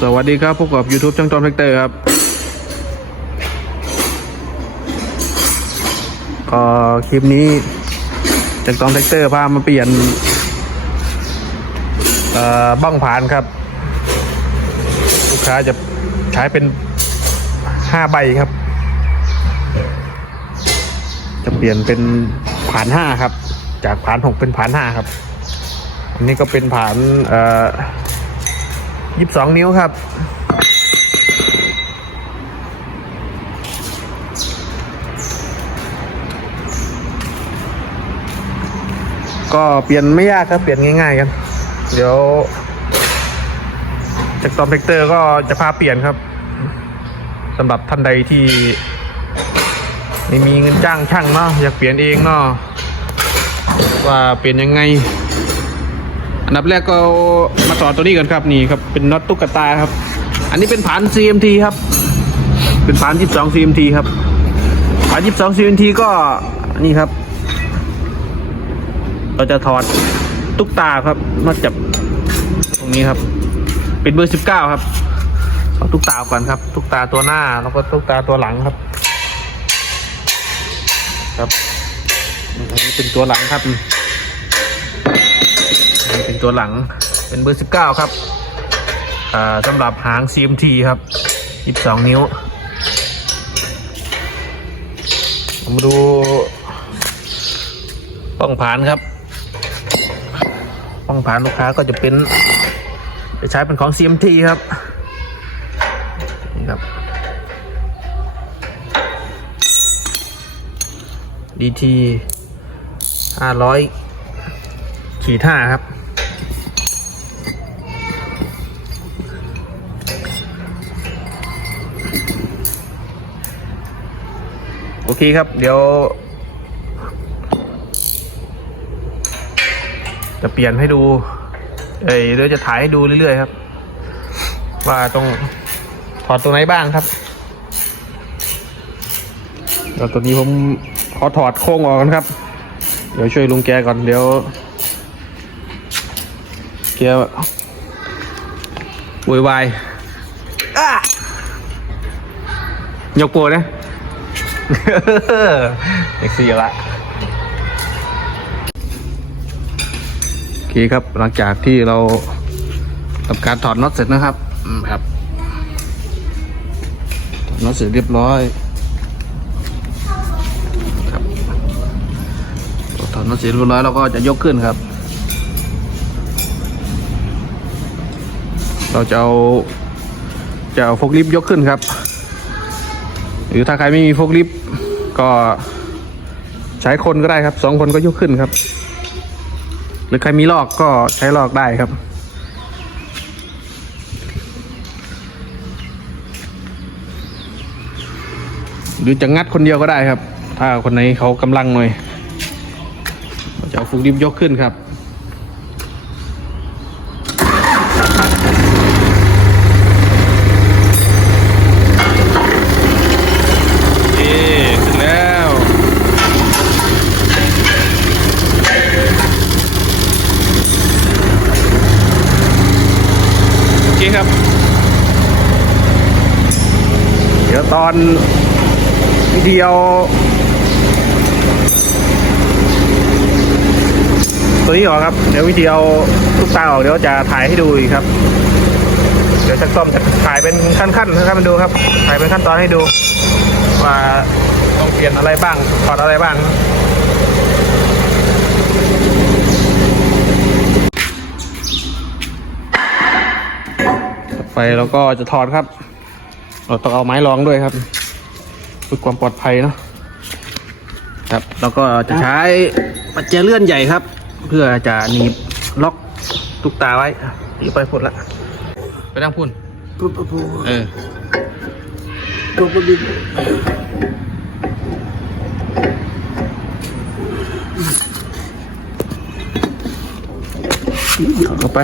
สวัสดีครับพบกับ YouTube ช่างจอมแท็กเตอร์ครับก็คลิปนี้ช่างจอมแท็กเตอร์พามาเปลี่ยนบ้องผ่านครับ ลูกค้าจะใช้เป็นห้าใบครับ จะเปลี่ยนเป็นผ่านห้าครับ จากผ่านหกเป็นผ่านห้าครับอันนี้ก็เป็นผ่านเอ่อ ยี่สิบสองนิ้วครับ ก็เปลี่ยนไม่ยากครับ เปลี่ยนง่ายๆกัน เดี๋ยว จากตอมเทคเตอร์ก็จะพาเปลี่ยนครับสำหรับท่านใดที่ไม่มีเงินจ้างช่างเนาะอยากเปลี่ยนเองเนาะว่าเปลี่ยนยังไง อันดับแรกก็มาต่อตัวนี้กันครับนี่ครับเป็นน็อตตุ๊กตาครับ อันนี้เป็นผาน CMT ครับ เป็นผาน 22 CMT ครับผาน 22 CMT ก็นี่ครับ เราจะถอดตุ๊กตาครับมาจับตรงนี้ครับ เป็นเบอร์ 19 ครับเอาตุ๊กตาก่อนครับ ตุ๊กตาตัวหน้าแล้วก็ตุ๊กตาตัวหลังครับ ครับอันนี้เป็นตัวหลังครับ เป็นตัวหลังเป็นเบอร์ 19 ครับสำหรับหาง CMT ครับ 22 นิ้วมาดูป้องผานครับ ป้องผานลูกค้าก็จะเป็นจะใช้เป็นของ CMT ครับนี่ครับ DT 500ขีดห้าครับ เคครับ เดี๋ยว จะเปลี่ยนให้ดู เอ้ยเดี๋ยวจะถ่ายให้ดูเรื่อยๆครับ ว่าตรงถอดตรงไหนบ้างครับเดี๋ยวตัวนี้ผมขอถอดโครงออกกันครับ เดี๋ยวช่วยลุงแกก่อนเดี๋ยวแกโวยวายอะยกโปรนะ เอ็กซี่ละโอเคครับหลังจากที่เราทำการถอดน็อตเสร็จนะครับอืมครับถอดน็อตเสร็จเรียบร้อยครับถอดน็อตเสร็จเรียบร้อยเราก็จะยกขึ้นครับ เราจะเอาจะเอาฟกลิฟยกขึ้นครับ รือถ้าใครไม่มีโฟกลิฟต์ก็ใช้คนก็ได้ครับสองคนก็ยกขึ้นครับ หรือใครมีลอกก็ใช้ลอกได้ครับ หรือจะงัดคนเดียวก็ได้ครับ ถ้าคนไหนเขากำลังหน่อยจะเอาฟุกดิฟยกขึ้นครับ เอ๊ขึ้นแล้ว โอเครับ เดี๋ยวตอนวิดีโอตัวนี้ออกครับ เดี๋ยววิดีโอทุกตาออกเดี๋ยวจะถ่ายให้ดูอีกครับ เดี๋ยวจะซ่อมจะถ่ายเป็นขั้นๆนะครับมาดูครับ ถ่ายเป็นขั้นตอนให้ดู ว่าต้องเปลี่ยนอะไรบ้างถอดอะไรบ้าง ไปเราก็จะถอดครับ เราต้องเอาไม้รองด้วยครับเพื่อความปลอดภัยเนาะครับแล้วก็จะใช้ปัจเจเลื่อนใหญ่ครับ เพื่อจะหนีบล็อกตุกตาไว้หรือไปพุ่นละไปนั่งพุ่นปุ๊บปุ๊บปุ๊บเออปุ๊บปุ๊บปุ๊บเข้าไป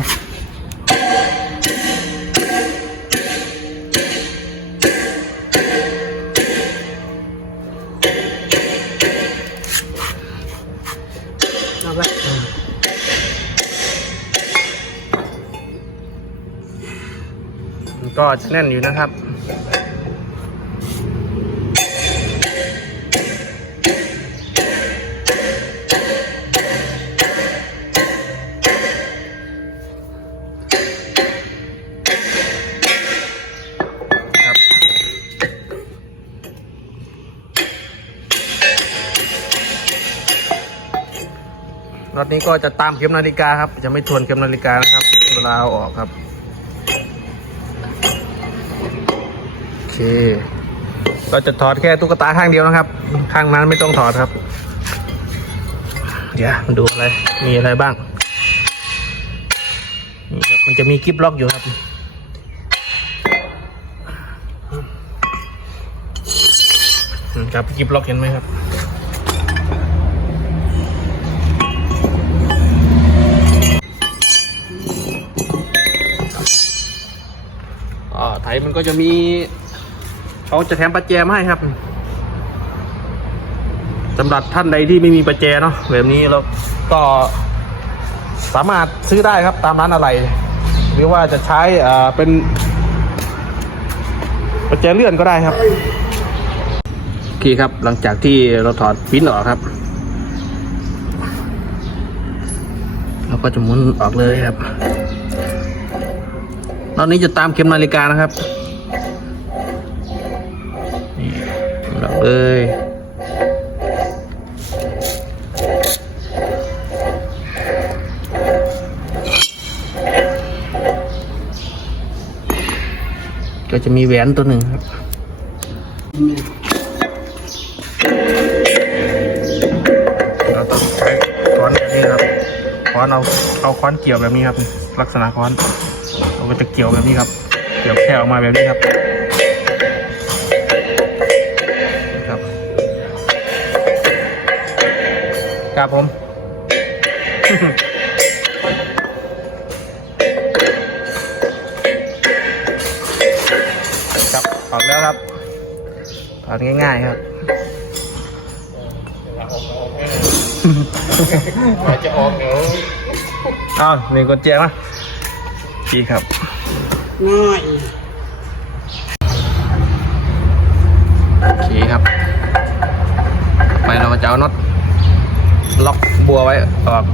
ก็จะแน่นอยู่นะครับครับรถนี้ก็จะตามเข็มนาฬิกาครับ จะไม่ทวนเข็มนาฬิกานะครับ เวลาเอาออกครับ โอ เคก็จะถอดแค่ตุ๊กตาข้างเดียวนะครับ ข้างนั้นไม่ต้องถอดครับ เดี๋ยวมาดูอะไร มีอะไรบ้างนี่ครับมันจะมีกิฟล็อกอยู่ครับ ครับกิฟล็อกเห็นไหมครับอ่าไถมันก็จะมี เขาจะแถมประแจมาให้ครับสำหรับท่านใดที่ไม่มีประแจเนาะแบบนี้แล้วก็สามารถซื้อได้ครับตามร้านอะไร หรือว่าจะใช้อ่าเป็นประแจเลื่อนก็ได้ครับโอเคครับหลังจากที่เราถอดปิ้นออกครับเราก็จะหมุนออกเลยครับตอนนี้จะตามเข็มนาฬิกานะครับ หมุนออกเลยก็จะมีแหวนตัวหนึ่งครับเราต้องใช้ค้อนแบบนี้ครับค้อนเอาเอาค้อนเกี่ยวแบบนี้ครับ ลักษณะค้อน เราก็จะเกี่ยวแบบนี้ครับ เกี่ยวแค่ออกมาแบบนี้ครับ ครับผม ครับออกแล้วครับถอดง่ายๆครับจะออกเดี๋ยวอ้าวหนึ่งกุญแจมาดีครับง่ายโอเคครับ ไปเราก็จะเอาน็อต ล็อกบัวไว้ออก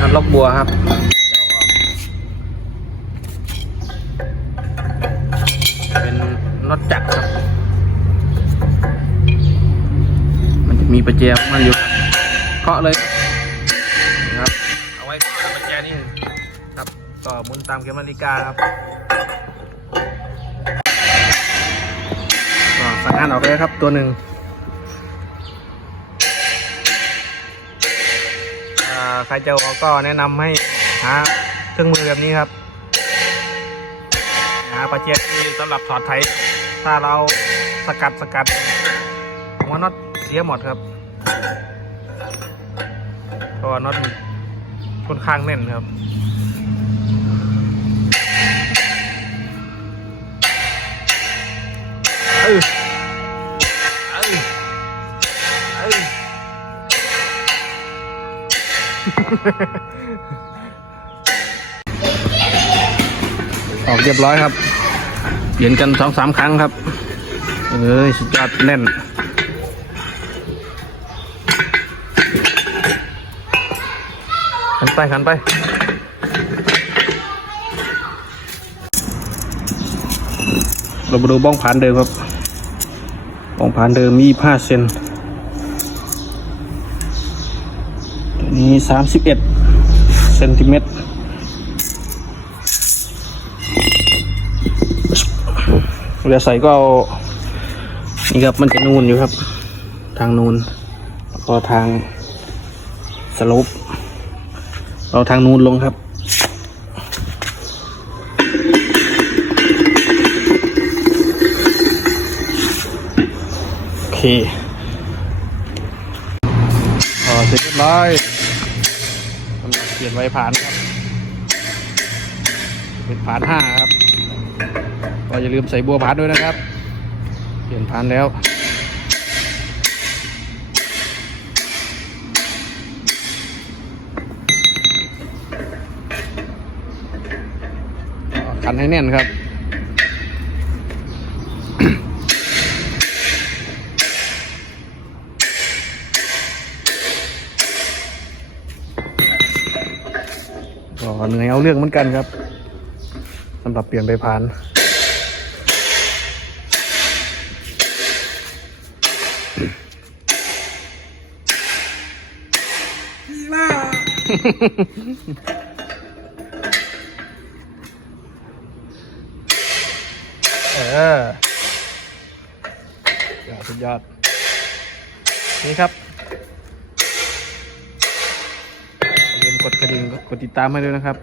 น็อตล็อกบัวครับเป็นน็อตจักรครับ มันจะมีประแจมันอยู่เคาะเลยนะครับ เอาไว้เคาะประแจนี่ครับก็หมุนตามเข็มนาฬิกาครับก็สั่งงานออกเลยครับตัวหนึ่ง รจะออกก็แนะนำให้หาเครื่องมือแบบนี้ครับหาประเจียที่สำหรับถอดไถถ้าเราสกัดสกัดหัวน็อตเสียหมดครับเพราะว่าน็อตมันค่อนข้างแน่นครับเออ ออกเรียบร้อยครับ เปลี่ยนกันสองสามครั้งครับ เอ้ย สุดยอดแน่น ขันไปขันไปเรามาดูบ้องผ่านเดิมครับบ้องผ่านเดิมมีห้าเซนตัว นี้สามสิบเอ็ดเซนติเมตรเวลาใส่ก็เอา นี่ครับมันจะนูนอยู่ครับ ทางนูนแล้วก็ทางสลบเราทางนูนลงครับโอเคอ๋อเสร็จเรียบร้อย เปลี่ยนไว้ผ่านครับ เป็นผ่านห้าครับ ก็อย่าลืมใส่บัวผ่านด้วยนะครับ เปลี่ยนผ่านแล้วกันให้แน่นครับ เหนื่อยเอาเรื่องเหมือนกันครับสำหรับเปลี่ยนไปพานเออยอดสุดยอด นี่ครับ กระดิ่งกดติดตามให้ด้วยนะครับ